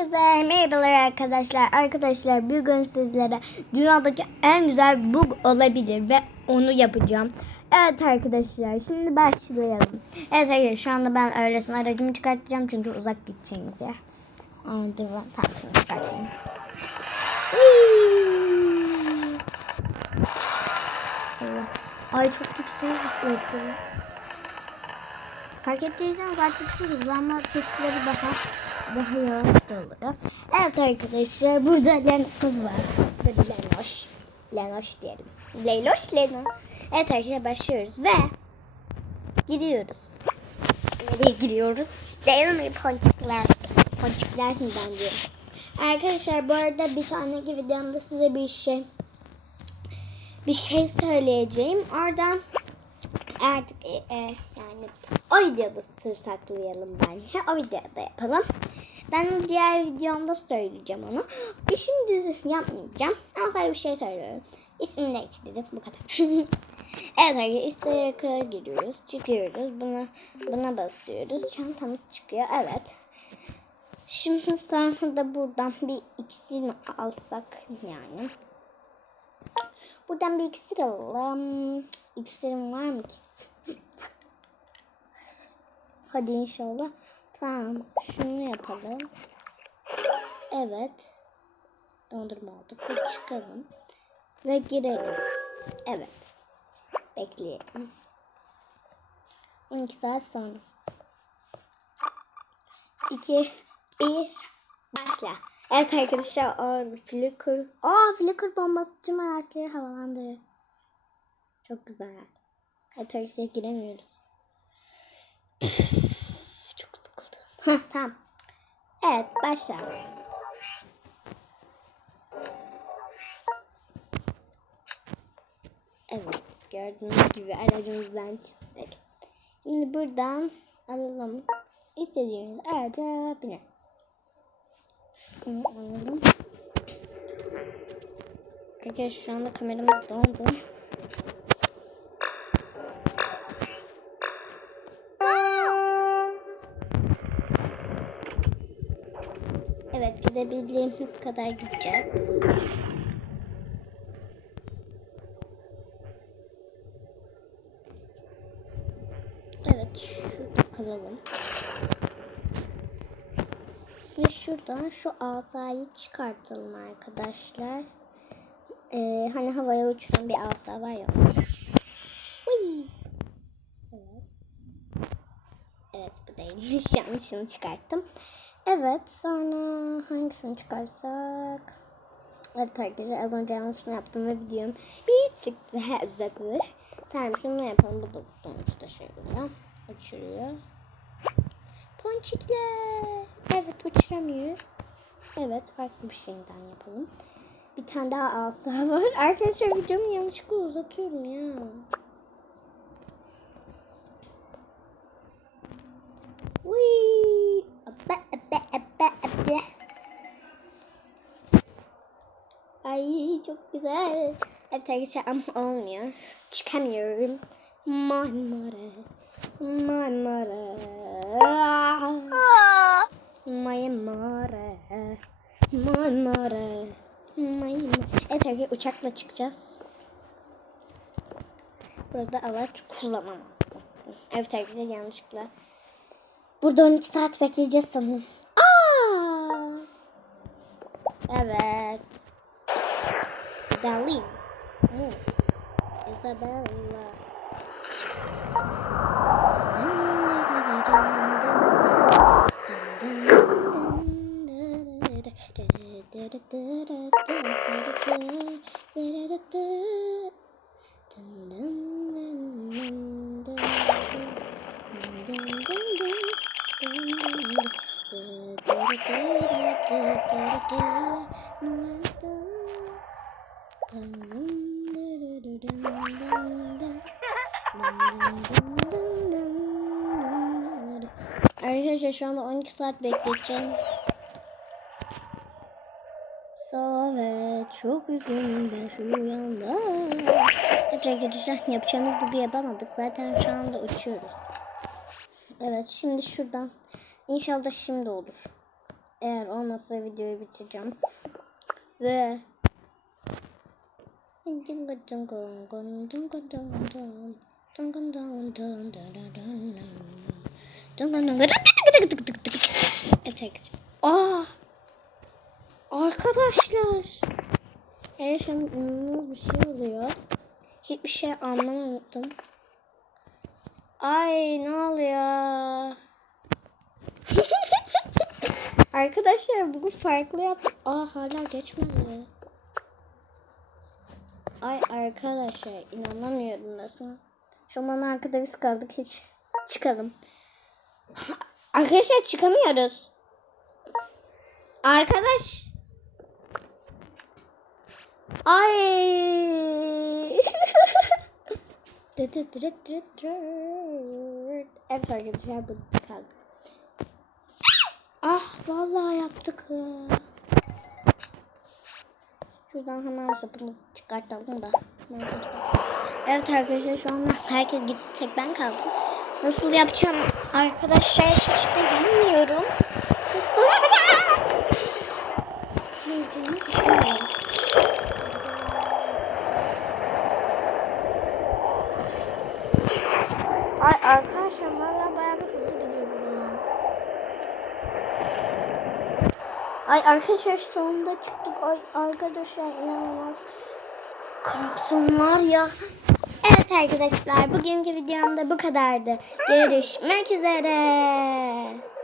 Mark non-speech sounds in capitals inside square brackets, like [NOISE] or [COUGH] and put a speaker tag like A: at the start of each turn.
A: Herkese merhabalar arkadaşlar. Arkadaşlar bugün sizlere dünyadaki en güzel bug olabilir ve onu yapacağım. Evet arkadaşlar şimdi başlayalım. Evet arkadaşlar şu anda ben öylesine aracımı çıkartacağım çünkü uzak gideceğimiz yer. Hadi ben tamam çıkartayım. Ay çok yüksek zıpladı. Fark ettiyseniz artık şu hızlanma tuşları daha daha yavaş da oluyor. Evet arkadaşlar burada Lenoş var. Burada Lenoş. Lenoş diyelim. Leyloş Lenoş. Evet arkadaşlar başlıyoruz ve gidiyoruz. Nereye gidiyoruz? Değil mi ponçikler? Ponçikler ben diyorum. Arkadaşlar bu arada bir sonraki videomda size bir şey bir şey söyleyeceğim. Oradan artık e, e, yani o videoda sır saklayalım bence. O videoda yapalım. Ben diğer videomda söyleyeceğim onu. Şimdi yapmayacağım. Ama sadece bir şey söylüyorum. İsmini değiştirdim. Bu kadar. [LAUGHS] evet arkadaşlar kadar giriyoruz. Çıkıyoruz. Buna, buna basıyoruz. Çantamız çıkıyor. Evet. Şimdi sonra da buradan bir iksir mi alsak yani. Buradan bir iksir alalım. İksirim var mı ki? Hadi inşallah. Tamam. Şunu yapalım. Evet. Dondurma aldık. Ve çıkalım. Ve girelim. Evet. Bekleyelim. 12 saat sonra. 2 1 Başla. Evet arkadaşlar orada flicker. Aa flicker bombası tüm hayatları havalandırır. Çok güzel. Evet arkadaşlar giremiyoruz. Çok sıkıldım. Heh, tamam. Evet başla. Evet gördüğünüz gibi aracımızdan çıktık. Şimdi buradan alalım. İstediğimiz araca binelim. Hı, Anladım. Arkadaşlar şu anda kameramız dondu. Gidebildiğimiz kadar gideceğiz. Evet şurada kalalım. Ve şuradan şu asayı çıkartalım arkadaşlar. Ee, hani havaya uçuran bir asa var ya. Evet bu değilmiş. [LAUGHS] Yanlışını çıkarttım. Evet sonra hangisini çıkarsak? Evet arkadaşlar az önce yanlışını yaptım ve videom bir tık daha uzadı. Tamam şunu yapalım. Bu da sonuçta oluyor. Uçuruyor. Ponçikler. Evet uçuramıyor. Evet farklı bir şeyden yapalım. Bir tane daha asa [LAUGHS] var. Arkadaşlar videomu yanlışlıkla uzatıyorum ya. Whee! Ay çok güzel. Evet arkadaşlar ama olmuyor. Çıkamıyorum. Marmara. Marmara. Marmara. Marmara. Marmara. Evet arkadaşlar uçakla çıkacağız. Burada araç kullanamazdım. Evet arkadaşlar yanlışlıkla. Burada 12 saat bekleyeceğiz sanırım. Evet. Dalim. Hmm. Isabella. Arkadaşlar şu anda 12 saat bekleyeceğim. Savet çok üzgünüm ben şu yanda. Evet arkadaşlar yapacağımız gibi yapamadık. Zaten şu anda uçuyoruz. Evet şimdi şuradan. İnşallah şimdi olur. Eğer olmazsa videoyu bitireceğim. Ve Arkadaşlar. Aa! Arkadaşlar. Her şey inanılmaz bir şey oluyor. Hiçbir şey anlamadım. Ay ne oluyor? [LAUGHS] Arkadaşlar bugün farklı yaptım. Aa hala geçmedi. Ay arkadaşlar inanamıyorum nasıl. Şu an arkada biz kaldık hiç çıkalım. Arkadaşlar çıkamıyoruz. Arkadaş. Ay. [LAUGHS] evet arkadaşlar bu kaldı. Ah vallahi yaptık. Şuradan hemen sapımızı çıkartalım da. Evet arkadaşlar şu an herkes gitti tek ben kaldım. Nasıl yapacağım arkadaşlar de bilmiyorum. Nasıl yapacağım? Ne yapacağımı düşünmüyorum. Ay arkadaşlar valla bayağı bir hızlı gidiyorum ya. Ay arkadaşlar sonunda çıktık. Ay arkadaşlar inanılmaz korktum ya. Evet arkadaşlar bugünkü videomda bu kadardı. Görüşmek üzere.